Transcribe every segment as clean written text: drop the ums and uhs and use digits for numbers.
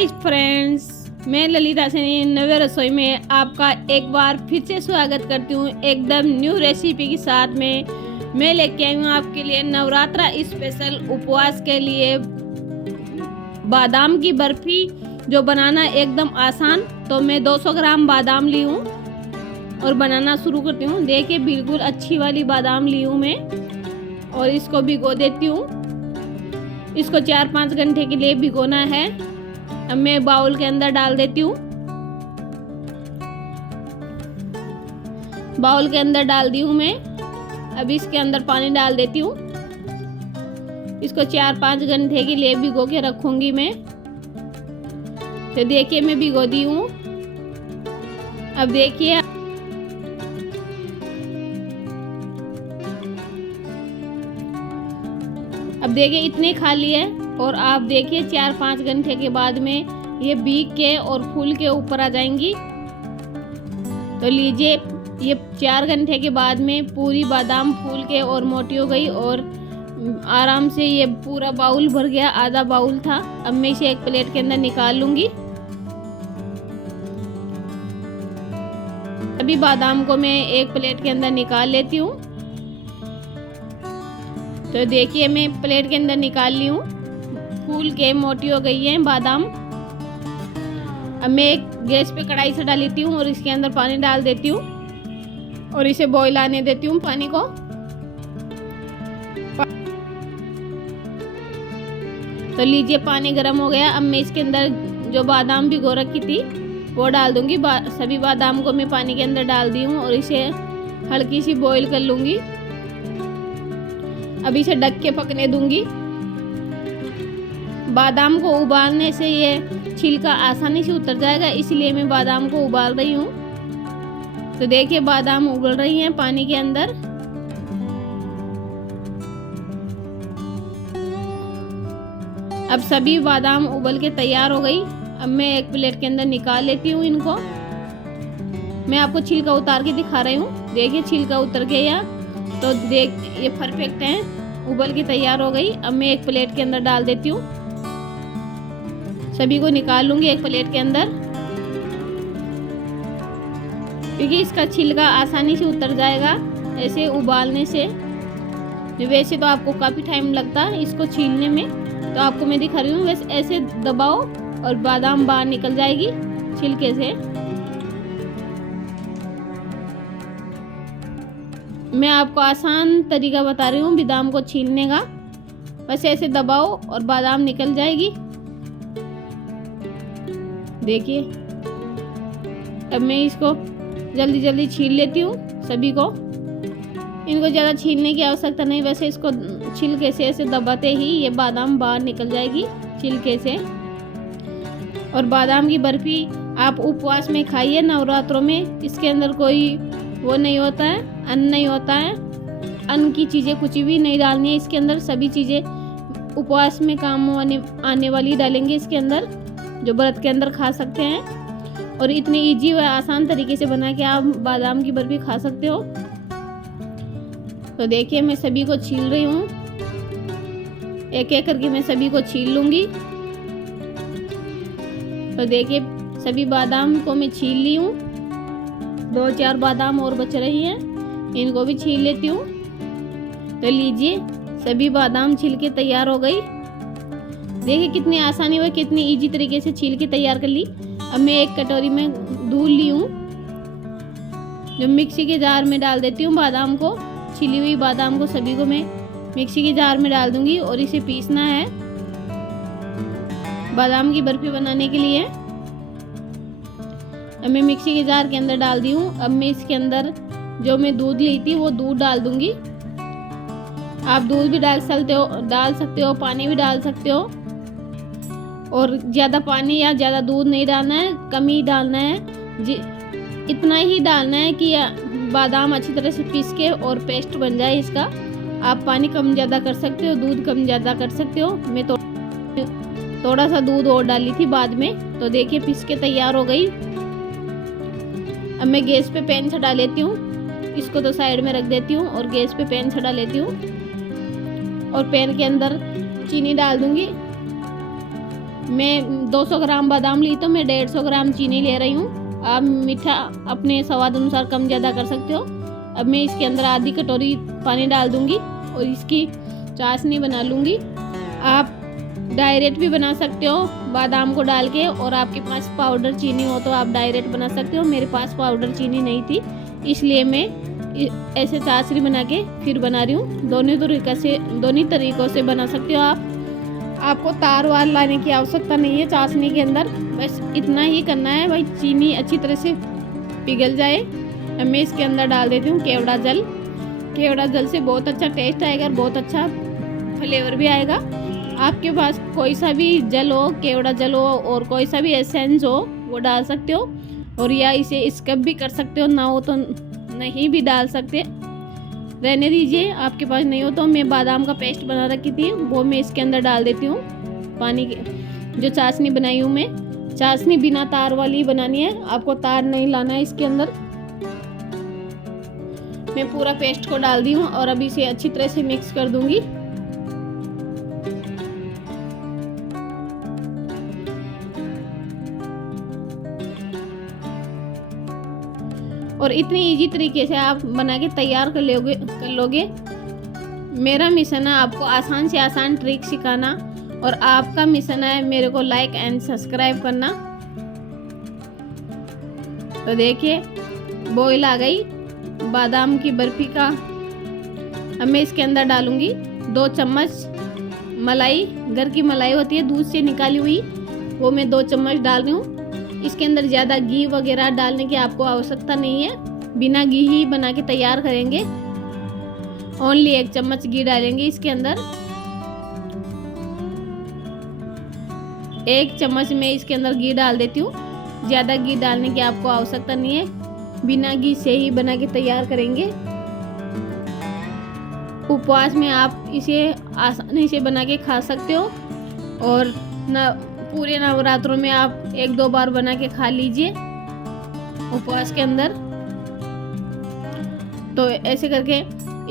Hi friends, मैं ललिता सैनी नवे रसोई में आपका एक बार फिर से स्वागत करती हूँ एकदम न्यू रेसिपी के साथ में। मैं लेके आई हूँ आपके लिए नवरात्रा स्पेशल उपवास के लिए बादाम की बर्फी, जो बनाना एकदम आसान। तो मैं 200 ग्राम बादाम ली हूँ और बनाना शुरू करती हूँ। देखिए बिल्कुल अच्छी वाली बादाम ली हूँ मैं और इसको भिगो देती हूँ। इसको 4-5 घंटे के लिए भिगोना है। अब मैं बाउल के अंदर डाल देती हूँ। बाउल के अंदर डाल दी हूँ मैं। अब इसके अंदर पानी डाल देती हूँ। इसको 4-5 घंटे के लिए भिगो के रखूंगी मैं। तो देखिए मैं भिगो दी हूँ। अब देखिए इतने खाली है और आप देखिए 4-5 घंटे के बाद में ये भीग के और फूल के ऊपर आ जाएंगी। तो लीजिए ये 4 घंटे के बाद में पूरी बादाम फूल के और मोटी हो गई और आराम से ये पूरा बाउल भर गया, आधा बाउल था। अब मैं इसे एक प्लेट के अंदर निकाल लूंगी। अभी बादाम को मैं एक प्लेट के अंदर निकाल लेती हूँ। तो देखिए मैं प्लेट के अंदर निकाल ली हूँ। फूल के मोटी हो गई है बादाम। अब मैं एक गैस पे कढ़ाई से डाल लेती हूँ और इसके अंदर पानी डाल देती हूँ और इसे बॉईल आने देती हूँ पानी को। तो लीजिए पानी गर्म हो गया। अब मैं इसके अंदर जो बादाम भिगो रखी थी वो डाल दूंगी। सभी बादाम को मैं पानी के अंदर डाल दी हूँ और इसे हल्की सी बॉईल कर लूंगी। अब इसे ढक के पकने दूंगी। बादाम को उबालने से ये छिलका आसानी से उतर जाएगा, इसलिए मैं बादाम को उबाल रही हूँ। तो देखिए बादाम उबल रही हैं पानी के अंदर। अब सभी बादाम उबल के तैयार हो गई। अब मैं एक प्लेट के अंदर निकाल लेती हूँ इनको। मैं आपको छिलका उतार के दिखा रही हूँ। देखिए छिलका उतर गया। तो देख ये परफेक्ट है, उबल के तैयार हो गई। अब मैं एक प्लेट के अंदर डाल देती हूँ। सभी को निकाल लूंगी एक प्लेट के अंदर, क्योंकि इसका छिलका आसानी से उतर जाएगा ऐसे उबालने से। वैसे तो आपको काफ़ी टाइम लगता है इसको छीलने में, तो आपको मैं दिखा रही हूँ। वैसे ऐसे दबाओ और बादाम बाहर निकल जाएगी छिलके से। मैं आपको आसान तरीका बता रही हूँ बादाम को छीलने का। बस ऐसे दबाओ और बादाम निकल जाएगी। देखिए अब मैं इसको जल्दी जल्दी छील लेती हूँ सभी को। इनको ज़्यादा छीलने की आवश्यकता नहीं, वैसे इसको छिलके से ऐसे दबाते ही ये बादाम बाहर निकल जाएगी छिलके से। और बादाम की बर्फी आप उपवास में खाइए नवरात्रों में। इसके अंदर कोई वो नहीं होता है, अन्न नहीं होता है। अन्न की चीज़ें कुछ भी नहीं डालनी है इसके अंदर। सभी चीज़ें उपवास में काम आने वाली डालेंगे इसके अंदर, जो व्रत के अंदर खा सकते हैं। और इतनी इजी व आसान तरीके से बना के आप बादाम की बर्फी खा सकते हो। तो देखिए मैं सभी को छील रही हूँ। एक एक करके मैं सभी को छील लूँगी। तो देखिए सभी बादाम को मैं छील ली हूँ। 2-4 बादाम और बच रही हैं, इनको भी छील लेती हूँ। तो लीजिए सभी बादाम छील के तैयार हो गई। देखिए कितनी आसानी व कितनी इजी तरीके से छील के तैयार कर ली। अब मैं एक कटोरी में दूध ली हूँ, जो मिक्सी के जार में डाल देती हूँ। बादाम को, छिली हुई बादाम को सभी को मैं मिक्सी के जार में डाल दूंगी और इसे पीसना है बादाम की बर्फी बनाने के लिए। अब मैं मिक्सी के जार के अंदर डाल दी हूँ। अब मैं इसके अंदर जो मैं दूध ली थी वो दूध डाल दूंगी। आप दूध भी डाल सकते हो, पानी भी डाल सकते हो। और ज़्यादा पानी या ज़्यादा दूध नहीं डालना है, कम ही डालना है। इतना ही डालना है कि बादाम अच्छी तरह से पीस के और पेस्ट बन जाए इसका। आप पानी कम ज़्यादा कर सकते हो, दूध कम ज़्यादा कर सकते हो। मैं थोड़ा सा दूध और डाली थी बाद में। तो देखिए पीस के तैयार हो गई। अब मैं गैस पे पैन चढ़ा लेती हूँ। इसको तो साइड में रख देती हूँ और गैस पे पैन चढ़ा लेती हूँ और पैन के अंदर चीनी डाल दूंगी। मैं 200 ग्राम बादाम ली तो मैं 150 ग्राम चीनी ले रही हूँ। आप मीठा अपने स्वाद अनुसार कम ज़्यादा कर सकते हो। अब मैं इसके अंदर आधी कटोरी पानी डाल दूँगी और इसकी चाशनी बना लूँगी। आप डायरेक्ट भी बना सकते हो बादाम को डाल के, और आपके पास पाउडर चीनी हो तो आप डायरेक्ट बना सकते हो। मेरे पास पाउडर चीनी नहीं थी, इसलिए मैं ऐसे चाशनी बना के फिर बना रही हूँ। दोनों तरीक़ों से बना सकते हो आप। आपको तार वार लाने की आवश्यकता नहीं है चाशनी के अंदर, बस इतना ही करना है भाई चीनी अच्छी तरह से पिघल जाए। अब मैं इसके अंदर डाल देती हूँ केवड़ा जल। केवड़ा जल से बहुत अच्छा टेस्ट आएगा और बहुत अच्छा फ्लेवर भी आएगा। आपके पास कोई सा भी जल हो, केवड़ा जल हो और कोई सा भी एसेंस हो वो डाल सकते हो, और या इसे स्क्रब भी कर सकते हो, ना हो तो नहीं भी डाल सकते, रहने दीजिए। आपके पास नहीं हो तो मैं बादाम का पेस्ट बना रखी थी वो मैं इसके अंदर डाल देती हूँ। पानी के जो चाशनी बनाई हूँ मैं, चाशनी बिना तार वाली बनानी है, आपको तार नहीं लाना है इसके अंदर। मैं पूरा पेस्ट को डाल दी हूँ और अब इसे अच्छी तरह से मिक्स कर दूंगी। और इतनी इजी तरीके से आप बना के तैयार कर लोगे। मेरा मिशन है आपको आसान से आसान ट्रिक सिखाना, और आपका मिशन है मेरे को लाइक एंड सब्सक्राइब करना। तो देखिए बॉईल आ गई बादाम की बर्फी का। अब मैं इसके अंदर डालूंगी 2 चम्मच मलाई, घर की मलाई होती है दूध से निकाली हुई, वो मैं 2 चम्मच डाल रही हूँ। इसके अंदर ज़्यादा घी वगैरह डालने की आपको आवश्यकता नहीं है, बिना घी ही बना के तैयार करेंगे। ओनली 1 चम्मच घी डालेंगे इसके अंदर। 1 चम्मच में इसके अंदर घी डाल देती हूँ, ज़्यादा घी डालने की आपको आवश्यकता नहीं है, बिना घी से ही बना के तैयार करेंगे। उपवास में आप इसे आसानी से बना के खा सकते हो, और पूरे नवरात्रों में आप 1-2 बार बना के खा लीजिए उपवास के अंदर। तो ऐसे करके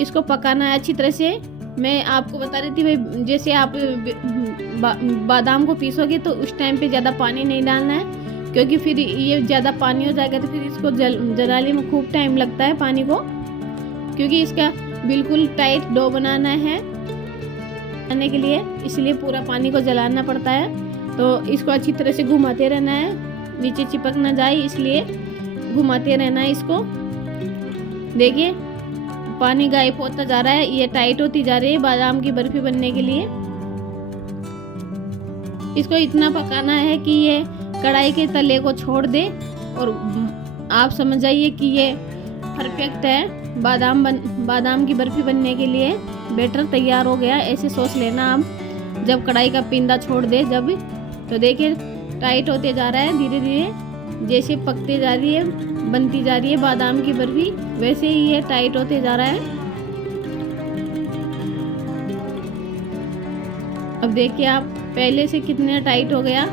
इसको पकाना है अच्छी तरह से। मैं आपको बता रही थी भाई, जैसे आप बादाम को पीसोगे तो उस टाइम पे ज़्यादा पानी नहीं डालना है, क्योंकि फिर ये ज़्यादा पानी हो जाएगा तो फिर इसको जलाने में खूब टाइम लगता है पानी को, क्योंकि इसका बिल्कुल टाइट डो बनाना है बनाने के लिए, इसलिए पूरा पानी को जलाना पड़ता है। तो इसको अच्छी तरह से घुमाते रहना है, नीचे चिपक ना जाए, इसलिए घुमाते रहना है इसको। देखिए पानी गायब होता जा रहा है, ये टाइट होती जा रही है बादाम की बर्फी बनने के लिए। इसको इतना पकाना है कि ये कढ़ाई के तले को छोड़ दे, और आप समझ जाइए कि ये परफेक्ट है बादाम की बर्फी बनने के लिए। बैटर तैयार हो गया, ऐसे सोच लेना आप जब कढ़ाई का पिंदा छोड़ दे जब। तो देखिए टाइट होते जा रहा है धीरे धीरे, जैसे पकते जा रही है बनती जा रही है बादाम की बर्फी, वैसे ही ये टाइट होते जा रहा है। अब देखिए आप पहले से कितने टाइट हो गया,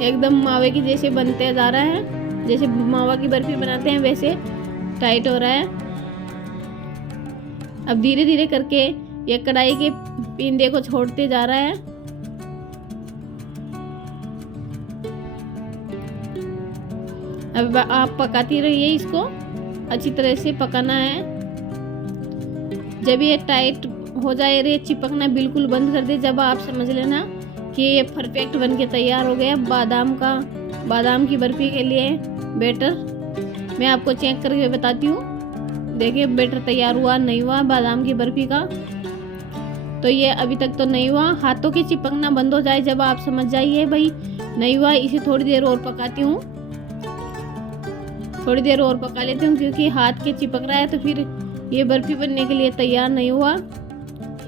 एकदम मावे की जैसे बनते जा रहा है, जैसे मावा की बर्फी बनाते हैं वैसे टाइट हो रहा है। अब धीरे धीरे करके ये कढ़ाई के पिंदे को छोड़ते जा रहा है। अब आप पकाती रहिए, इसको अच्छी तरह से पकाना है। जब ये टाइट हो जाए, रे चिपकना बिल्कुल बंद कर दे, जब आप समझ लेना कि ये परफेक्ट बन के तैयार हो गया बादाम की बर्फी के लिए बैटर। मैं आपको चेक करके बताती हूँ। देखिए बैटर तैयार हुआ नहीं हुआ बादाम की बर्फी का, तो ये अभी तक तो नहीं हुआ। हाथों के चिपकना बंद हो जाए जब आप समझ जाइए भाई नहीं हुआ, इसे थोड़ी देर और पकाती हूँ, थोड़ी देर और पका लेती हूँ, क्योंकि हाथ के चिपक रहा है तो फिर ये बर्फी बनने के लिए तैयार नहीं हुआ,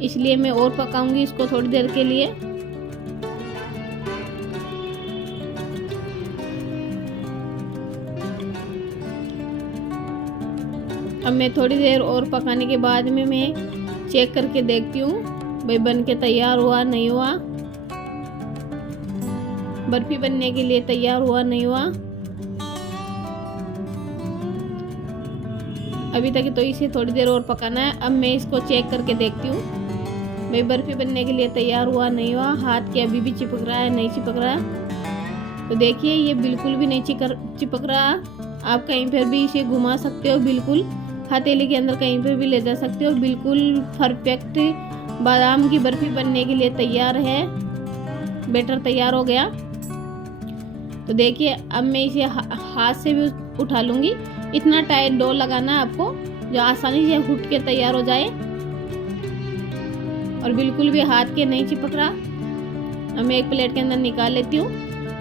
इसलिए मैं और पकाऊंगी इसको थोड़ी देर के लिए। अब मैं थोड़ी देर और पकाने के बाद में मैं चेक करके देखती हूँ भाई बन के तैयार हुआ नहीं हुआ, बर्फी बनने के लिए तैयार हुआ नहीं हुआ। अभी तक तो इसे थोड़ी देर और पकाना है। अब मैं इसको चेक करके देखती हूँ। भाई बर्फ़ी बनने के लिए तैयार हुआ नहीं हुआ, हाथ के अभी भी चिपक रहा है नहीं चिपक रहा है। तो देखिए ये बिल्कुल भी नहीं चिपक रहा। आप कहीं पर भी इसे घुमा सकते हो, बिल्कुल हथेली के अंदर कहीं पर भी ले जा सकते हो। बिल्कुल परफेक्ट बादाम की बर्फ़ी बनने के लिए तैयार है। बैटर तैयार हो गया। तो देखिए अब मैं इसे हाथ से भी उठा लूँगी। इतना टाइट डो लगाना है आपको जो आसानी से उठ के तैयार हो जाए और बिल्कुल भी हाथ के नहीं चिपक रहा। अब मैं एक प्लेट के अंदर निकाल लेती हूँ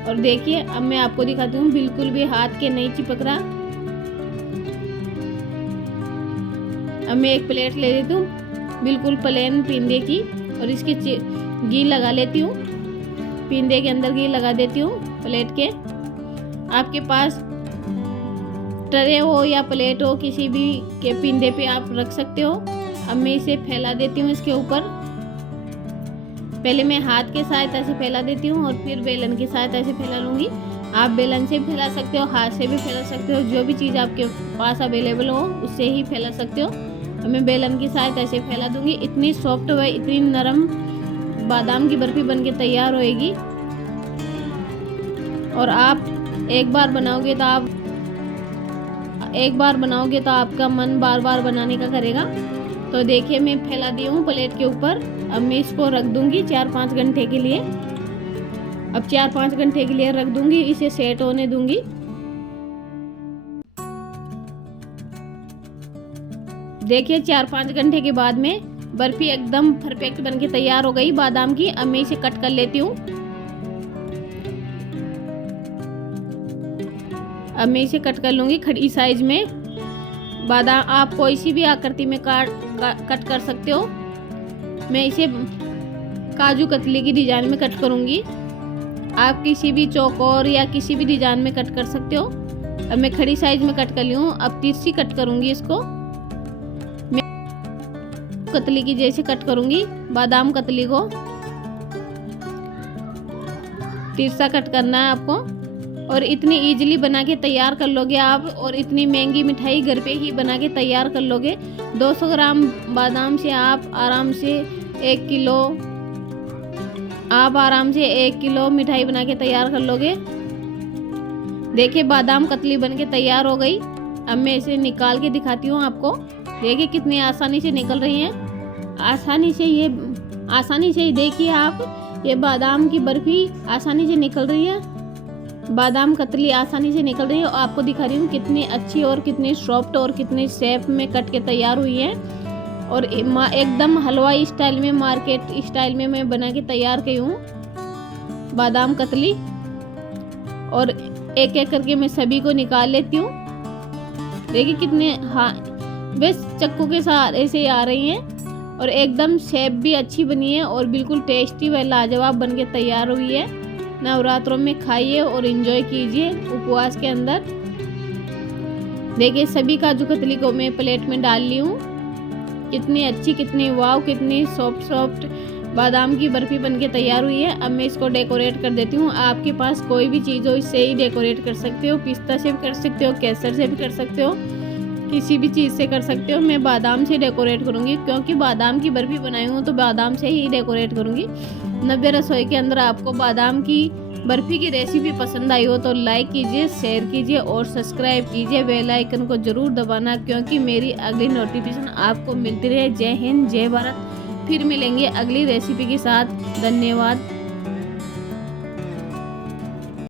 और देखिए अब मैं आपको दिखाती हूँ, बिल्कुल भी हाथ के नहीं चिपक रहा। अब मैं एक प्लेट ले लेती हूँ बिल्कुल प्लेन पींदे की और इसके घी लगा लेती हूँ। पींदे के अंदर घी लगा देती हूँ प्लेट के। आपके पास ट्रे हो या प्लेट हो, किसी भी के पींदे पे आप रख सकते हो। अब मैं इसे फैला देती हूँ इसके ऊपर। पहले मैं हाथ के सहायता से फैला देती हूँ और फिर बेलन की सहायता से फैला लूँगी। आप बेलन से भी फैला सकते हो, हाथ से भी फैला सकते हो, जो भी चीज़ आपके पास अवेलेबल हो उससे ही फैला सकते हो। अब मैं बेलन की सहायता से फैला दूँगी। इतनी सॉफ्ट व इतनी नरम बादाम की बर्फ़ी बनके तैयार होएगी। और आप एक बार बनाओगे तो आपका मन बार बार बनाने का करेगा। तो देखिए मैं फैला दी हूँ प्लेट के ऊपर। अब मैं इसको रख दूँगी 4-5 घंटे के लिए। अब 4-5 घंटे के लिए रख दूँगी, इसे सेट होने दूँगी। देखिए 4-5 घंटे के बाद में बर्फ़ी एकदम परफेक्ट बनके तैयार हो गई बादाम की। अब मैं इसे कट कर लेती हूँ। अब मैं इसे कट कर लूँगी खड़ी साइज में। बादाम आप कोई सी भी आकृति में कट कर सकते हो। मैं इसे काजू कतली की डिज़ाइन में कट करूँगी। आप किसी भी चौकोर या किसी भी डिज़ाइन में कट कर सकते हो। अब मैं खड़ी साइज में कट कर ली हूँ। अब तिरछी कट करूँगी इसको। मैं कतली की जैसे कट करूँगी बादाम कतली को। तिरछा कट करना है आपको। और इतनी इजीली बना के तैयार कर लोगे आप, और इतनी महंगी मिठाई घर पे ही बना के तैयार कर लोगे। 200 ग्राम बादाम से आप आराम से 1 किलो मिठाई बना के तैयार कर लोगे। देखिए बादाम कतली बन के तैयार हो गई। अब मैं इसे निकाल के दिखाती हूँ आपको। देखिए कितनी आसानी से निकल रही हैं। आसानी से ही देखिए आप, ये बादाम की बर्फ़ी आसानी से निकल रही है। बादाम कतली आसानी से निकल रही है। और आपको दिखा रही हूँ कितनी अच्छी और कितनी सॉफ्ट और कितनी शेप में कट के तैयार हुई है। और एकदम हलवाई स्टाइल में, मार्केट स्टाइल में मैं बना के तैयार की हूँ बादाम कतली। और एक एक करके मैं सभी को निकाल लेती हूँ। देखिए कितने बस चक्कू के साथ ऐसे ही आ रही हैं। और एकदम शेप भी अच्छी बनी है और बिल्कुल टेस्टी व लाजवाब बन के तैयार हुई है। नवरात्रों में खाइए और एंजॉय कीजिए उपवास के अंदर। देखिए सभी काजू कतली को मैं प्लेट में डाल ली हूँ। कितनी अच्छी, कितनी वाव, कितनी सॉफ्ट बादाम की बर्फ़ी बनके तैयार हुई है। अब मैं इसको डेकोरेट कर देती हूँ। आपके पास कोई भी चीज़ हो इससे ही डेकोरेट कर सकते हो। पिस्ता से भी कर सकते हो, केसर से भी कर सकते हो, किसी भी चीज़ से कर सकते हो। मैं बादाम से डेकोरेट करूँगी क्योंकि बादाम की बर्फ़ी बनाई हूँ तो बादाम से ही डेकोरेट करूँगी। नव्या रसोई के अंदर आपको बादाम की बर्फ़ी की रेसिपी पसंद आई हो तो लाइक कीजिए, शेयर कीजिए और सब्सक्राइब कीजिए। बेल आइकन को ज़रूर दबाना क्योंकि मेरी अगली नोटिफिकेशन आपको मिलती रहे। जय हिंद, जय भारत। फिर मिलेंगे अगली रेसिपी के साथ। धन्यवाद।